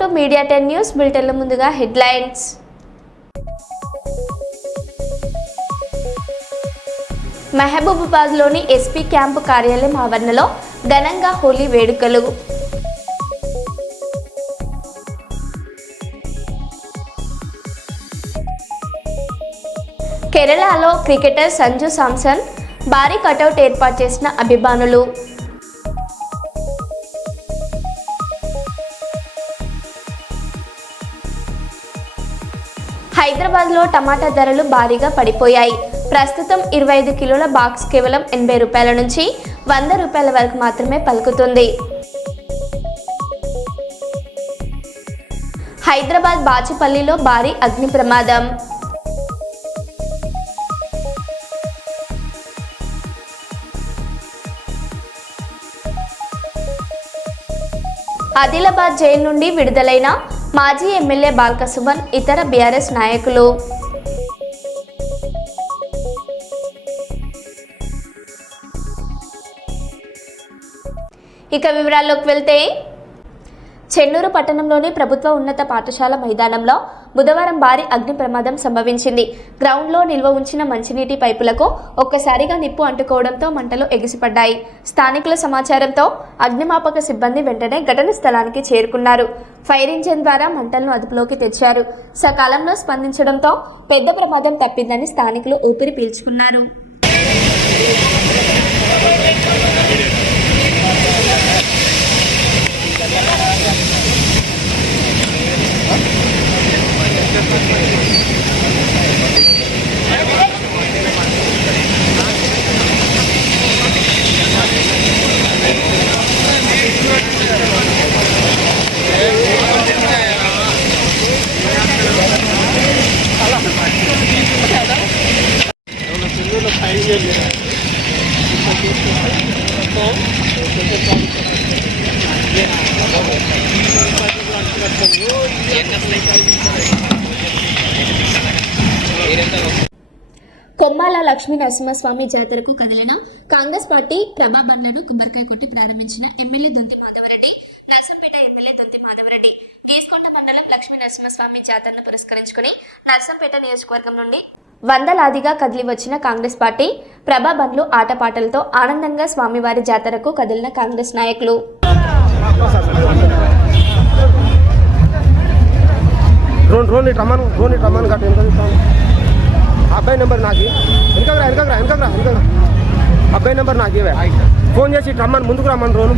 Welcome to media 10 news బులెటిన్ల ముందుగా headlines. మహబూబాబాద్లోని SP camp కార్యాలయం ఆవరణలో ఘనంగా హోలీ వేడుకలు. కేరళలో క్రికెటర్ సంజు శాంసన్ భారీ కటౌట్ ఏర్పాటు చేసిన అభిమానులు. హైదరాబాద్లో టమాటా ధరలు భారీగా పడిపోయాయి. ప్రస్తుతం 25 కిలోల బాక్స్ కేవలం 80 రూపాయల నుంచి 100 రూపాయల వరకు మాత్రమే పలుకుతుంది. హైదరాబాద్ బాచిపల్లిలో భారీ అగ్ని ప్రమాదం. ఆదిలాబాద్ జైలు నుండి విడుదలైన మాజీ ఎమ్మెల్యే బాల్క సుమన్, ఇతర బీఆర్ఎస్ నాయకులు. ఇక వివరాల్లోకి వెళ్తే, చెన్నూరు పట్టణంలోని ప్రభుత్వ ఉన్నత పాఠశాల మైదానంలో బుధవారం భారీ అగ్ని ప్రమాదం సంభవించింది. గ్రౌండ్లో నిల్వ ఉంచిన మంచినీటి పైపులకు ఒక్కసారిగా నిప్పు అంటుకోవడంతో మంటలు ఎగిసిపడ్డాయి. స్థానికుల సమాచారంతో అగ్నిమాపక సిబ్బంది వెంటనే ఘటన స్థలానికి చేరుకున్నారు. ఫైర్ ఇంజిన్ ద్వారా మంటలను అదుపులోకి తెచ్చారు. సకాలంలో స్పందించడంతో పెద్ద ప్రమాదం తప్పిందని స్థానికులు ఊపిరి పీల్చుకున్నారు. కొమ్మాల లక్ష్మీ నరసింహస్వామి జాతరకు కదిలిన కాంగ్రెస్ పార్టీ ప్రభా బండ్లను కొబ్బరికాయ కొట్టి ప్రారంభించిన ఎమ్మెల్యే దొంతి మాధవరెడ్డి, నర్సంపేట ఎమ్మెల్యే దొంతి మాధవరెడ్డి గీస్కొండ మండలం లక్ష్మీ నరసింహస్వామి జాతరను పురస్కరించుకుని నర్సంపేట నియోజకవర్గం నుండి వందలాదిగా కదిలి వచ్చిన కాంగ్రెస్ పార్టీ ప్రభా బండ్లు ఆటపాటలతో ఆనందంగా స్వామివారి జాతరకు కదిలిన కాంగ్రెస్ నాయకులు. అబ్బాయి నెంబర్ నాకు వెనకరా అబ్బాయి నెంబర్ నాకు ఇవే ఫోన్ చేసి రమ్మని ముందుకు రమ్మని రోను.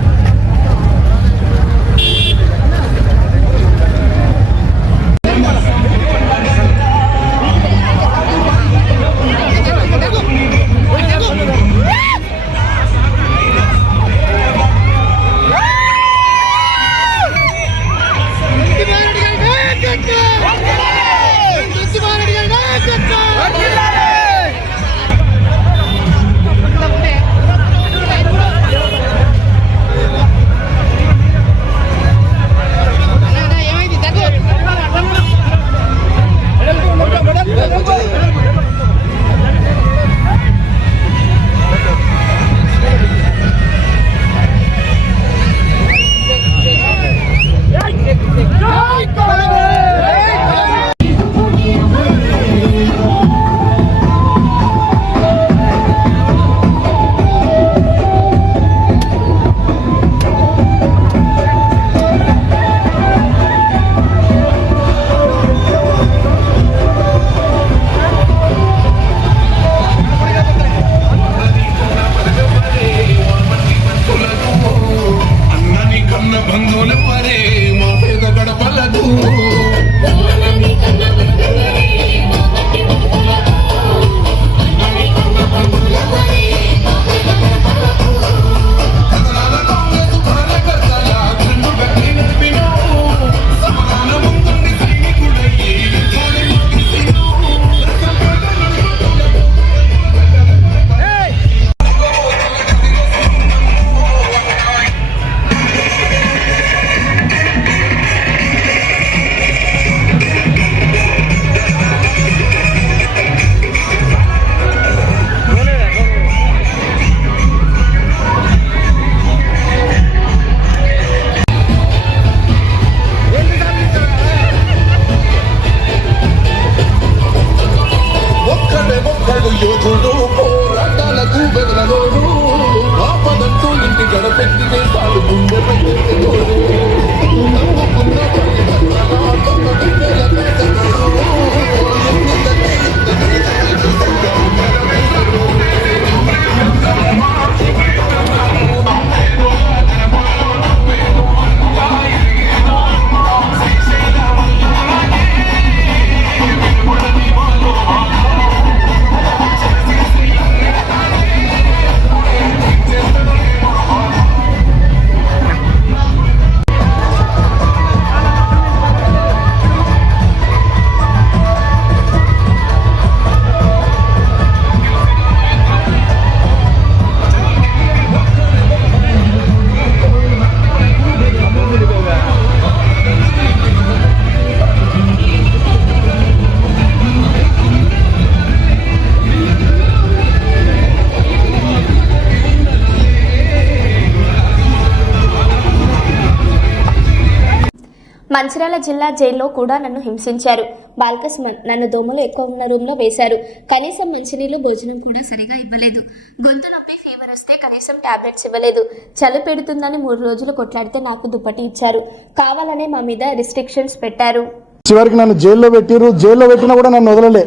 మంచిర్యాల జిల్లా జైల్లో కూడా నన్ను హింసించారు. బాల్కస్ నన్ను దోమలు ఎక్కువ ఉన్న రూమ్లో వేశారు. కనీసం మంచినీళ్ళు భోజనం కూడా సరిగా ఇవ్వలేదు. గొంతు నొప్పి ఫీవర్ వస్తే కనీసం టాబ్లెట్స్ ఇవ్వలేదు. చలి పెడుతుందని 3 రోజులు కొట్లాడితే నాకు దుప్పటి ఇచ్చారు. కావాలనే మా మీద రిస్ట్రిక్షన్స్ పెట్టారు. చివరికి నన్ను జైల్లో పెట్టిరు. జైల్లో పెట్టినా కూడా నన్ను వదలలే.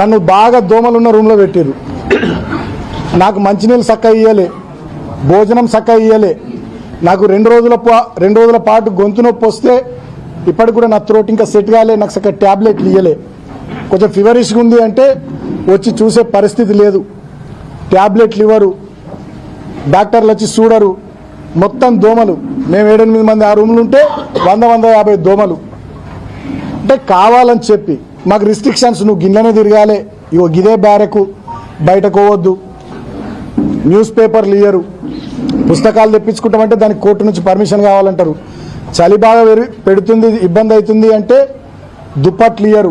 నన్ను బాగా దోమలున్న రూమ్లో పెట్టిరు. నాకు మంచినీళ్ళు చక్కగా ఇయ్యలే, భోజనం చక్కగా ఇయ్యలే. నాకు 2 రోజుల పాటు గొంతు నొప్పి వస్తే ఇప్పటికి కూడా నా త్రోట్ ఇంకా సెట్ కాలే. నాకు చక్కగా ట్యాబ్లెట్లు ఇయ్యలే. కొంచెం ఫీవరిష్గా ఉంది అంటే వచ్చి చూసే పరిస్థితి లేదు. ట్యాబ్లెట్లు ఇవ్వరు, డాక్టర్లు వచ్చి చూడరు. మొత్తం దోమలు. మేము 7-8 మంది ఆ రూమ్లు ఉంటే 100-150 దోమలు. అంటే కావాలని చెప్పి మాకు రిస్ట్రిక్షన్స్, నువ్వు గిన్నెనే తిరగాలి, ఇగో గిదే బ్యారకు, బయటకు పోవద్దు, న్యూస్ పేపర్లు ఇయ్యరు, పుస్తకాలు తెప్పించుకుంటామంటే దానికి కోర్టు నుంచి పర్మిషన్ కావాలంటారు. చలి బాగా పెడుతుంది, ఇబ్బంది అవుతుంది అంటే దుప్పట్లు ఇయ్యరు.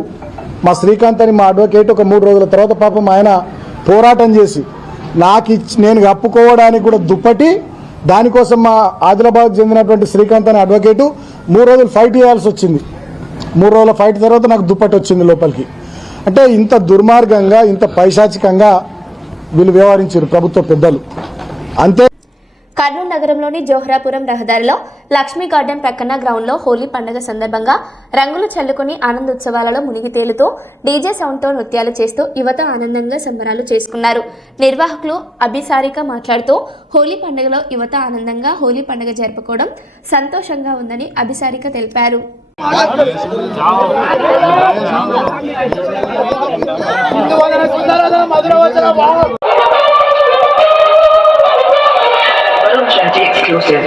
మా శ్రీకాంత్ అని మా అడ్వకేట్ ఒక 3 రోజుల తర్వాత పాపం ఆయన పోరాటం చేసి నేను కప్పుకోవడానికి కూడా దుప్పటి, దానికోసం మా ఆదిలాబాద్ చెందినటువంటి శ్రీకాంత్ అనే అడ్వకేటు 3 రోజులు ఫైట్ చేయాల్సి వచ్చింది. 3 రోజుల ఫైట్ తర్వాత నాకు దుప్పటి వచ్చింది లోపలికి. అంటే ఇంత దుర్మార్గంగా, ఇంత పైశాచికంగా వీళ్ళు వ్యవహరించారు ప్రభుత్వ పెద్దలు. అంతే. కర్నూలు నగరంలోని జోహ్రాపురం రహదారిలో లక్ష్మీ గార్డెన్ ప్రక్కన గ్రౌండ్లో హోలీ పండుగ సందర్భంగా రంగులు చల్లుకుని ఆనందోత్సవాలలో మునిగి తేలుతూ డీజే సౌండ్తో నృత్యాలు చేస్తూ యువత ఆనందంగా సంబరాలు చేసుకున్నారు. నిర్వాహకులు అభిసారిక మాట్లాడుతూ హోలీ పండుగలో యువత ఆనందంగా హోలీ పండుగ జరుపుకోవడం సంతోషంగా ఉందని అభిసారిక తెలిపారు. Exclusive.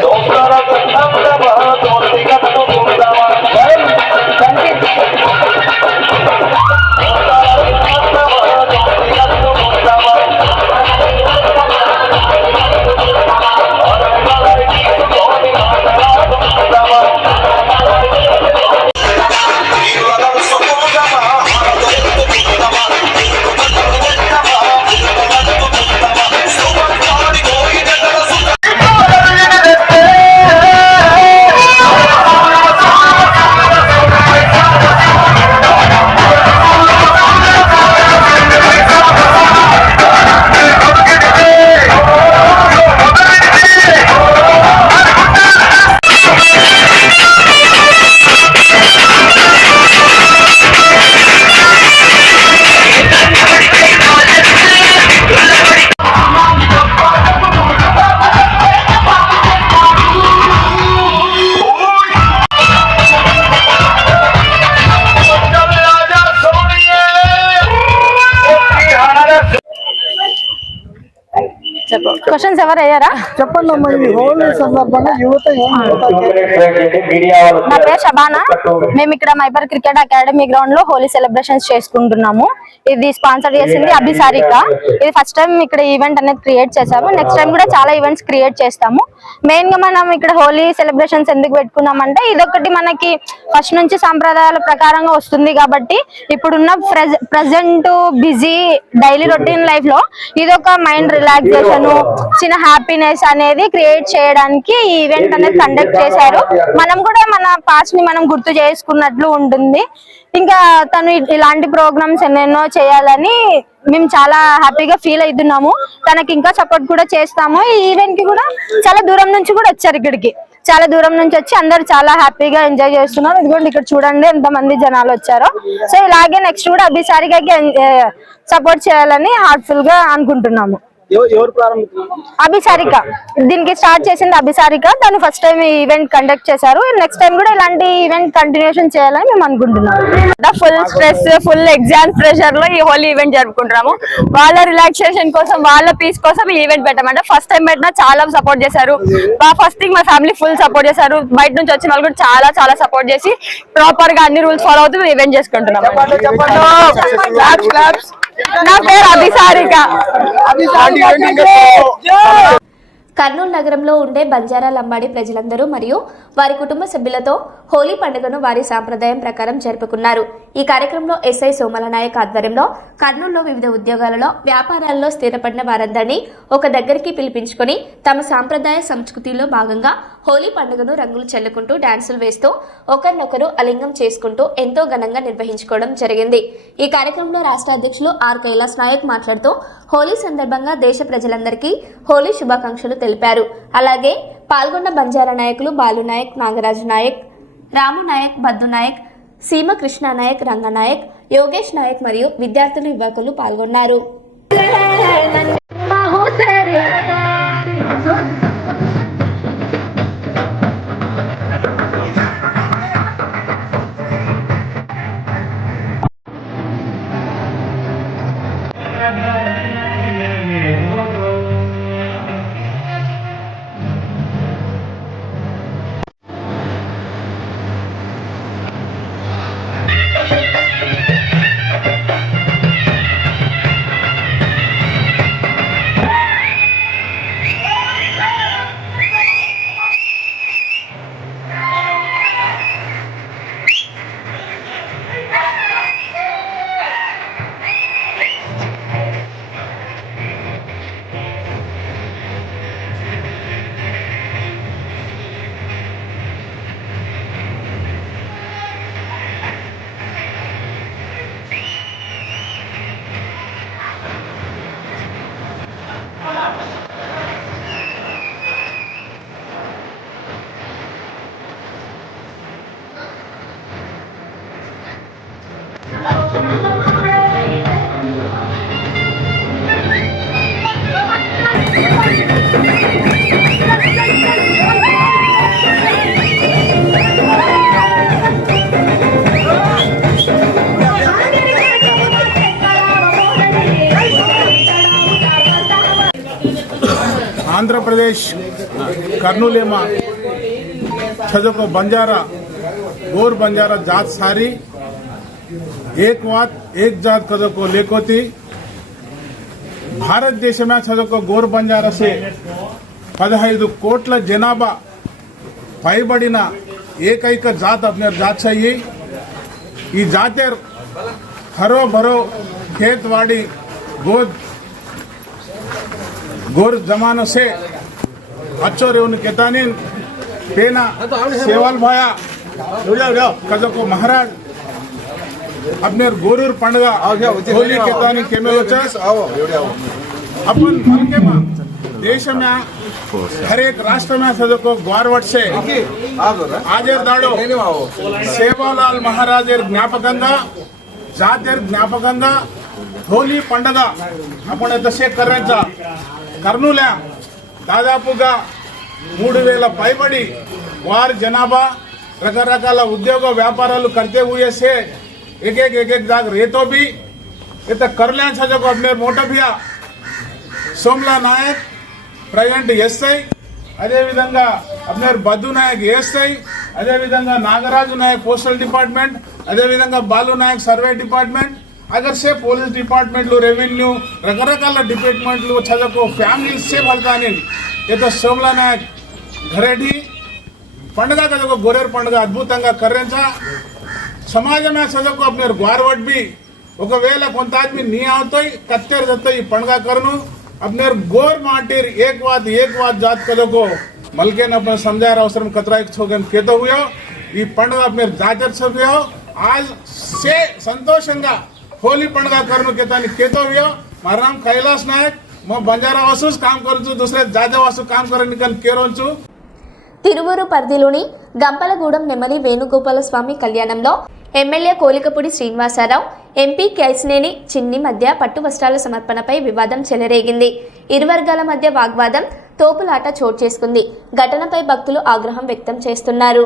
క్వశ్చన్స్ ఎవరు అయ్యారా? చెప్పండి అమ్మా, ఈ హోలీ సందర్భంగా యువత నా పేరు షబానా. మేము ఇక్కడ మైపర్ క్రికెట్ అకాడమీ గ్రౌండ్ లో హోలీ సెలబ్రేషన్స్ చేసుకుంటున్నాము. ఇది స్పాన్సర్ చేసింది అభిసారిక. ఇది ఫస్ట్ టైం ఇక్కడ ఈవెంట్ అనేది క్రియేట్ చేసాము. నెక్స్ట్ టైం కూడా చాలా ఈవెంట్స్ క్రియేట్ చేస్తాము. మెయిన్ గా మనం ఇక్కడ హోలీ సెలబ్రేషన్స్ ఎందుకు పెట్టుకున్నామంటే ఇదొకటి మనకి ఫస్ట్ నుంచి సాంప్రదాయాల ప్రకారంగా వస్తుంది కాబట్టి ఇప్పుడున్న present busy daily routine life లో ఇదొక మైండ్ రిలాక్సేషన్, చిన్న హ్యాపీనెస్ అనేది క్రియేట్ చేయడానికి ఈ ఈవెంట్ అనేది కండక్ట్ చేశారు. మనం కూడా మన పాస్ట్ ని మనం గుర్తు చేసుకున్నట్లు ఉంటుంది. ఇంకా తను ఇలాంటి ప్రోగ్రామ్స్ ఎన్నెన్నో చేయాలని మేము చాలా హ్యాపీగా ఫీల్ అవుతున్నాము. తనకి ఇంకా సపోర్ట్ కూడా చేస్తాము. ఈ ఈవెంట్ కి కూడా చాలా దూరం నుంచి కూడా వచ్చారు. ఇక్కడికి చాలా దూరం నుంచి వచ్చి అందరు చాలా హ్యాపీగా ఎంజాయ్ చేస్తున్నారు. ఇదిగోండి ఇక్కడ చూడండి ఎంత మంది జనాలు వచ్చారో. సో ఇలాగే నెక్స్ట్ కూడా అభిసారికకి సపోర్ట్ చేయాలని హార్ట్ఫుల్ గా అనుకుంటున్నాము. అభిసారిక దీనికి స్టార్ట్ చేసింది అభిసారిక. తను ఫస్ట్ టైం ఈ ఈవెంట్ కండక్ట్ చేశారు. నెక్స్ట్ టైం కూడా ఇలాంటి ఈవెంట్ కంటిన్యూషన్ చేయాలని మేము అనుకుంటున్నాము. Full stress, full exam pressure లో ఈ హోలీ ఈవెంట్ జరుపుకుంటున్నాము. వాళ్ళ రిలాక్సేషన్ కోసం, వాళ్ళ పీస్ కోసం ఈ ఈవెంట్ పెట్టామంటే ఫస్ట్ టైం పెట్టినా చాలా సపోర్ట్ చేశారు. ఫస్ట్ థింగ్ మా ఫ్యామిలీ ఫుల్ సపోర్ట్ చేశారు. బయట నుంచి వచ్చిన వాళ్ళు కూడా చాలా చాలా సపోర్ట్ చేసి ప్రాపర్ గా అన్ని రూల్స్ ఫాలో అవుతూ ఈవెంట్ చేసుకుంటున్నాము. నా పేరు అభిసారిక. కర్నూలు నగరంలో ఉండే బంజారా లంబాడి ప్రజలందరూ మరియు వారి కుటుంబ సభ్యులతో హోలీ పండుగను వారి సాంప్రదాయం ప్రకారం జరుపుకున్నారు. ఈ కార్యక్రమంలో ఎస్ఐ సోమల నాయక్ ఆధ్వర్యంలో కర్నూలులో వివిధ ఉద్యోగాలలో, వ్యాపారాల్లో స్థిరపడిన వారందరినీ ఒక దగ్గరికి పిలిపించుకొని తమ సాంప్రదాయ సంస్కృతిలో భాగంగా హోలీ పండుగను రంగులు చల్లుకుంటూ డాన్సులు వేస్తూ ఒకరినొకరు అలింగం చేసుకుంటూ ఎంతో ఘనంగా నిర్వహించుకోవడం జరిగింది. ఈ కార్యక్రమంలో రాష్ట్ర అధ్యక్షులు ఆర్ కైలాస్ నాయక్ మాట్లాడుతూ హోలీ సందర్భంగా దేశ ప్రజలందరికీ హోలీ శుభాకాంక్షలు తెలిపారు. అలాగే పాల్గొన్న బంజారా నాయకులు బాలు నాయక్, నాగరాజు నాయక్, రాము నాయక్, బద్దు నాయక్, సీమ కృష్ణ నాయక్, రంగనాయక్, యోగేష్ నాయక్ మరియు విద్యార్థులు యువకులు పాల్గొన్నారు. आंध्र प्रदेश कर्नूल में छजको बंजारा गोर बंजारा जात सारी एक वात एक जात कदको लेकोती भारत देश में छजको गोर बंजारा से 15 कोट्ल जनाभा पैबड़िन एकैक जात अपने जात चाहिए ई जातेर हरो भरो खेतवाड़ी गोर जमानों से अच्छो रे उन केतानीन पेना सेवाल भाया कजो को महाराज अपने गोरूर पंडगा होली केतानी केमेलो चस अपन मलके में देश में हर एक राष्ट्र में सजो को ग्वारवट से आजेर दाड़ो सेवालाल महाराजेर ज्ञापकंगा जातेर ज्ञापकंगा होली पंडगा अपन दशे करायचा కర్నూలు దాదాపుగా 3000 పైబడి వారి జనాభా రకరకాల ఉద్యోగ వ్యాపారాలు करते हुए से एक एक जाग रेतो भी ये तो कर लें छजो को अपने मोटा भैया सोमला नायक प्रेजेंट एसఐ అదే విధంగా अपने बद्दू नायक एसఐ అదే విధంగా నాగరాజు నాయక్ పోస్టల్ డిపార్ట్మెంట్ అదే విధంగా బాలు నాయక్ సర్వే డిపార్ట్మెంట్ अगर से पुलिस डिपार्टमेंट रेवेन्यू रकरकाल डिपार्टमेंट चलो फ्यामिली से फलतानी ये तो सोमला नायक घरेडी पंडग का गोरेर पंडग अद्भुत कर्रेंचा समाज में चलो अपने ग्वारवट भी कोंत आदमी नहीं आवतो कत्तेर जत पंडग करनु अपने गोर माटीर एक वात जात कदको मलके अपने समझार अवसर कतरा केतो हुए ई पंडग अपने जातर सब आज से संतोषंगा होली पंडगा करनु केतानी केतो हुए मारा नाम कैलास नायक मैं बंजारा वासूस काम करूँ दूसरे जाजा वासु काम करने केरोंचु తిరువూరు పరిధిలోని గంపలగూడెం నెమలి వేణుగోపాల స్వామి కళ్యాణంలో ఎమ్మెల్యే కోలికపూడి శ్రీనివాసరావు, ఎంపీ కేసినేని చిన్ని మధ్య పట్టు వస్త్రాల సమర్పణపై వివాదం చెలరేగింది. ఇరు వర్గాల మధ్య వాగ్వాదం, తోపులాట చోటు చేసుకుంది. ఘటనపై భక్తులు ఆగ్రహం వ్యక్తం చేస్తున్నారు.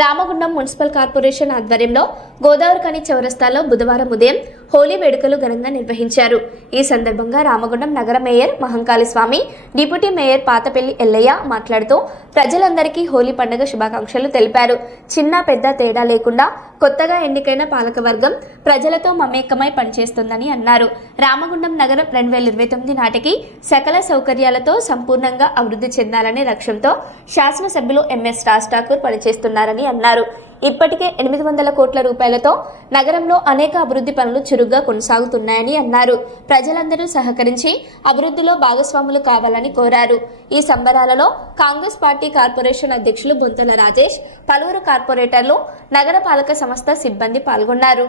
రామగుండం మున్సిపల్ కార్పొరేషన్ ఆధ్వర్యంలో గోదావరిఖని చౌరస్తాలో బుధవారం ఉదయం హోలీ వేడుకలు ఘనంగా నిర్వహించారు. ఈ సందర్భంగా రామగుండం నగర మేయర్ మహంకాళి స్వామి, డిప్యూటీ మేయర్ పాతపల్లి ఎల్లయ్య మాట్లాడుతూ ప్రజలందరికీ హోలీ పండుగ శుభాకాంక్షలు తెలిపారు. చిన్న పెద్ద తేడా లేకుండా కొత్తగా ఎన్నికైన పాలకవర్గం ప్రజలతో మమేకమై పనిచేస్తుందని అన్నారు. రామగుండం నగరం 2029 నాటికి సకల సౌకర్యాలతో సంపూర్ణంగా అభివృద్ధి చెందాలనే లక్ష్యంతో శాసనసభ్యులు ఎంఎస్ రాజ్ ఠాకూర్ పనిచేస్తున్నారని అన్నారు. ఇప్పటికే 800 కోట్ల రూపాయలతో నగరంలో అనేక అభివృద్ధి పనులు చురుగ్గా కొనసాగుతున్నాయని అన్నారు. ప్రజలందరూ సహకరించి అభివృద్ధిలో భాగస్వాములు కావాలని కోరారు. ఈ సంబరాలలో కాంగ్రెస్ పార్టీ కార్పొరేషన్ అధ్యక్షులు బొంతల రాజేష్, పలువురు కార్పొరేటర్లు, నగరపాలక సంస్థ సిబ్బంది పాల్గొన్నారు.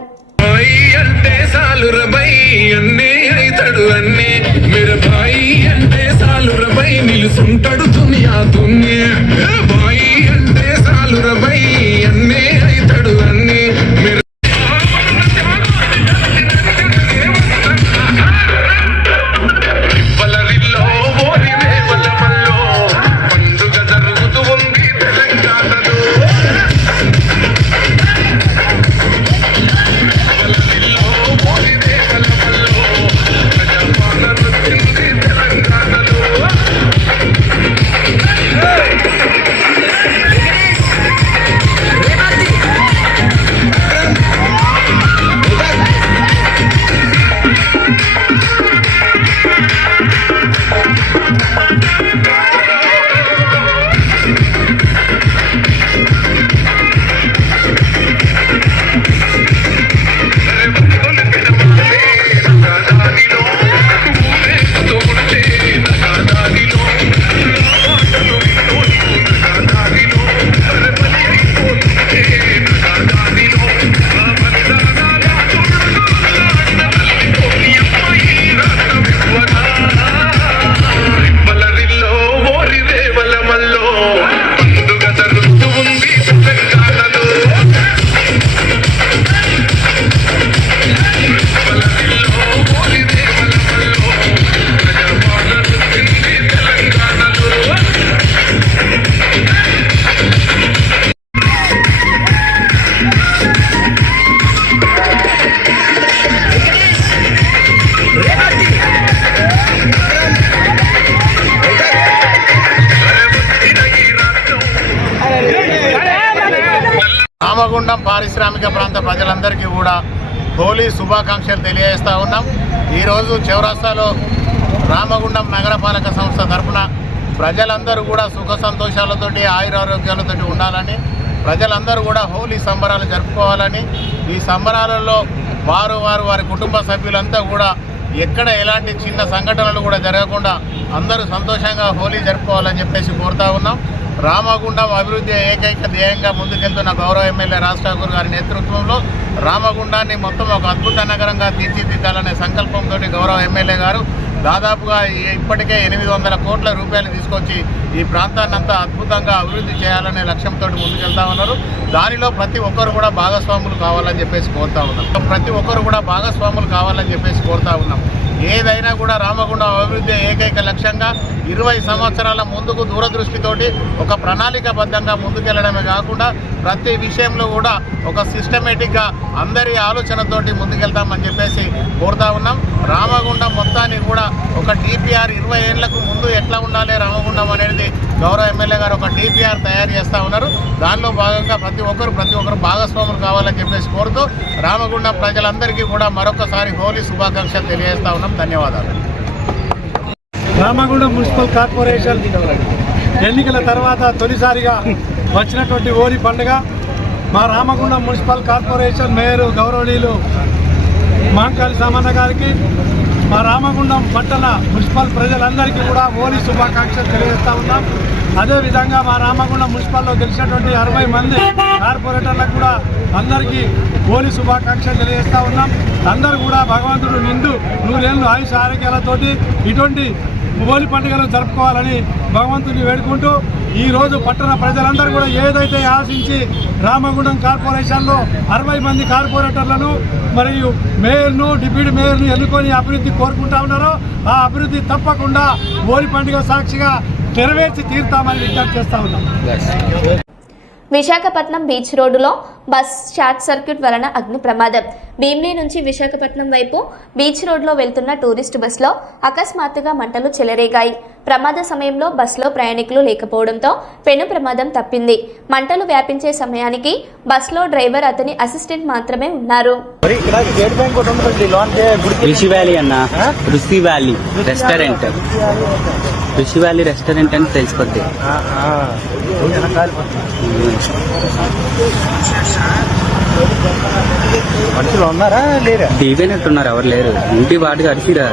రామగుండం పారిశ్రామిక ప్రాంత ప్రజలందరికీ కూడా హోలీ శుభాకాంక్షలు తెలియజేస్తూ ఉన్నాం. ఈరోజు చౌరస్తాలో రామగుండం నగరపాలక సంస్థ తరఫున ప్రజలందరూ కూడా సుఖ సంతోషాలతోటి ఆయురారోగ్యాలతోటి ఉండాలని, ప్రజలందరూ కూడా హోలీ సంబరాలు జరుపుకోవాలని, ఈ సంబరాలలో వారి కుటుంబ సభ్యులంతా కూడా ఎక్కడ ఎలాంటి చిన్న సంఘటనలు కూడా జరగకుండా అందరూ సంతోషంగా హోలీ జరుపుకోవాలని చెప్పేసి కోరుతా ఉన్నాం. రామగుండం అభివృద్ధి ఏకైక ధ్యేయంగా ముందుకెళ్తున్న గౌరవ ఎమ్మెల్యే రాజ్ ఠాకూర్ గారి నేతృత్వంలో రామగుండాన్ని మొత్తం ఒక అద్భుత నగరంగా తీర్చిదిద్దాలనే సంకల్పంతో గౌరవ ఎమ్మెల్యే గారు దాదాపుగా ఇప్పటికే 800 కోట్ల రూపాయలు తీసుకొచ్చి ఈ ప్రాంతాన్నంతా అద్భుతంగా అభివృద్ధి చేయాలనే లక్ష్యంతో ముందుకెళ్తా ఉన్నారు. దానిలో ప్రతి ఒక్కరు కూడా భాగస్వాములు కావాలని చెప్పేసి కోరుతా ఉన్నాం. ఏదైనా కూడా రామగుండం అభివృద్ధి ఏకైక లక్ష్యంగా 20 సంవత్సరాల ముందుకు దూరదృష్టితోటి ఒక ప్రణాళికాబద్ధంగా ముందుకెళ్లడమే కాకుండా ప్రతి విషయంలో కూడా ఒక సిస్టమేటిక్గా అందరి ఆలోచనతోటి ముందుకెళ్తామని చెప్పేసి కోరుతా ఉన్నాం. రామగుండం మొత్తాన్ని కూడా ఒక డిపిఆర్ 20 ఏళ్లకు ముందు ఎట్లా ఉండాలి రామగుండం అనేది గౌరవ ఎమ్మెల్యే గారు ఒక డిపిఆర్ తయారు చేస్తూ ఉన్నారు. దానిలో భాగంగా ప్రతి ఒక్కరు భాగస్వాములు కావాలని చెప్పేసి కోరుతూ రామగుండం ప్రజలందరికీ కూడా మరొకసారి హోలీ శుభాకాంక్షలు తెలియజేస్తా ఉన్నాం. ధన్యవాదాలు. రామగుండం మున్సిపల్ కార్పొరేషన్ ఎన్నికల తర్వాత తొలిసారిగా వచ్చినటువంటి హోలీ పండుగ మా రామగుండం మున్సిపల్ కార్పొరేషన్ మేయర్ గౌరవనీయులు మహంకాళి సామన్న గారికి, మా రామగుండం పట్టణ మున్సిపల్ ప్రజలందరికీ కూడా హోలీ శుభాకాంక్షలు తెలియజేస్తూ ఉన్నాం. అదేవిధంగా మా రామగుండం మున్సిపల్లో గెలిచినటువంటి 60 మంది కార్పొరేటర్లకు కూడా అందరికీ హోలీ శుభాకాంక్షలు తెలియజేస్తూ ఉన్నాం. అందరూ కూడా భగవంతుడు నిండు 100 ఏళ్ళు ఆయుష ఆరోగ్యాలతోటి ఇటువంటి హోలీ పండుగలు జరుపుకోవాలని భగవంతుని వేడుకుంటూ ఈరోజు పట్టణ ప్రజలందరూ కూడా ఏదైతే ఆశించి రామగుండం కార్పొరేషన్లో 60 మంది కార్పొరేటర్లను మరియు మేయర్ను, డిప్యూటీ మేయర్ను ఎన్నుకొని అభివృద్ధి కోరుకుంటా ఉన్నారో ఆ అభివృద్ధి తప్పకుండా హోలీ పండుగ సాక్షిగా నెరవేర్చి తీరుతామని విజ్ఞప్తి చేస్తా ఉన్నాం. విశాఖపట్నం బీచ్ రోడ్డులో బస్ షార్ట్ సర్క్యూట్ వలన అగ్ని ప్రమాదం. భీమ్లీ నుంచి విశాఖపట్నం వైపు బీచ్ రోడ్లో వెళ్తున్న టూరిస్ట్ బస్లో అకస్మాత్తుగా మంటలు చెలరేగాయి. ప్రమాద సమయంలో బస్సులో ప్రయాణికులు లేకపోవడంతో పెను ప్రమాదం తప్పింది. మంటలు వ్యాపించే సమయానికి బస్సులో డ్రైవర్, అతని అసిస్టెంట్ మాత్రమే ఉన్నారు. ఋషి వ్యాలీ అన్న, ఋషి వ్యాలీ రెస్టారెంట్, ఋషి వ్యాలీ రెస్టారెంట్ అని తెలిసిపోద్ది. మనుషులు ఉన్నారా లేరా? దిగిపోయినట్టున్నారు, ఎవరు లేరు. ఇంటి వాటికి అడిసిరా.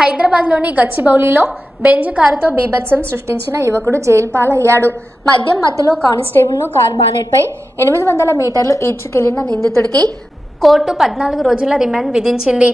హైదరాబాద్లోని గచ్చిబౌలిలో బెంజ్ కారుతో బీభత్సం సృష్టించిన యువకుడు జైలు పాలయ్యాడు. మద్యం మత్తులో కానిస్టేబుల్ను కార్ బానెట్పై 800 మీటర్లు ఈడ్చుకెళ్లిన నిందితుడికి కోర్టు 14 రోజుల రిమాండ్ విధించింది.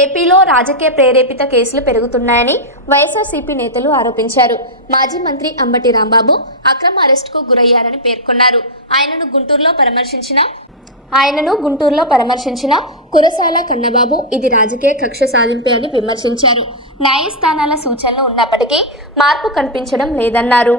ఏపీలో రాజకీయ ప్రేరేపిత కేసులు పెరుగుతున్నాయని వైఎస్ఆర్సీపీ నేతలు ఆరోపించారు. మాజీ మంత్రి అంబటి రాంబాబు అక్రమ అరెస్టుకు గురయ్యారని పేర్కొన్నారు. ఆయనను గుంటూరులో పరామర్శించిన కురసాల కన్నబాబు ఇది రాజకీయ కక్ష సాధింపే అని విమర్శించారు. న్యాయస్థానాల సూచనలు ఉన్నప్పటికీ మార్పు కనిపించడం లేదన్నారు.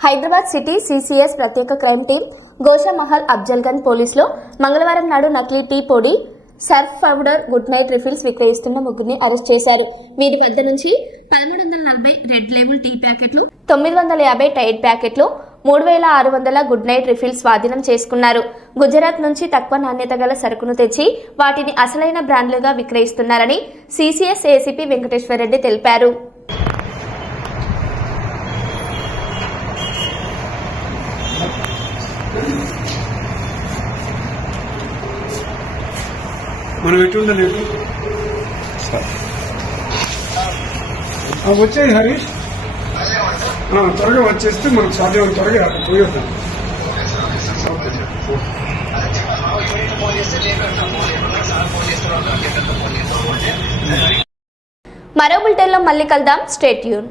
హైదరాబాద్ సిటీ సిసిఎస్ ప్రత్యేక క్రైమ్ టీం గోషామహల్ అఫ్జల్గంజ్ పోలీసులు మంగళవారం నాడు నకిలీ టీ పొడి, Surf powder, Good Night refills విక్రయిస్తున్న ముగ్గురిని అరెస్ట్ చేశారు. వీరి వద్ద నుంచి 1340 రెడ్ లేబుల్ టీ ప్యాకెట్లు, 950 టైడ్ ప్యాకెట్లు, 3600 గుడ్ నైట్ రిఫిల్స్ స్వాధీనం చేసుకున్నారు. గుజరాత్ నుంచి తక్కువ నాణ్యత గల సరుకును తెచ్చి వాటిని అసలైన బ్రాండ్లుగా విక్రయిస్తున్నారని సిసిఎస్ ఏసీపీ వెంకటేశ్వరరెడ్డి తెలిపారు. మనం ఎట్లుండాలి వచ్చేది హరీష్ త్వరగా వచ్చేస్తే మనకు సాధ్యం త్వరగా పోయేద్దాం. మరో బులెటిన్లో మళ్ళీ కలుద్దాం. Stay tune.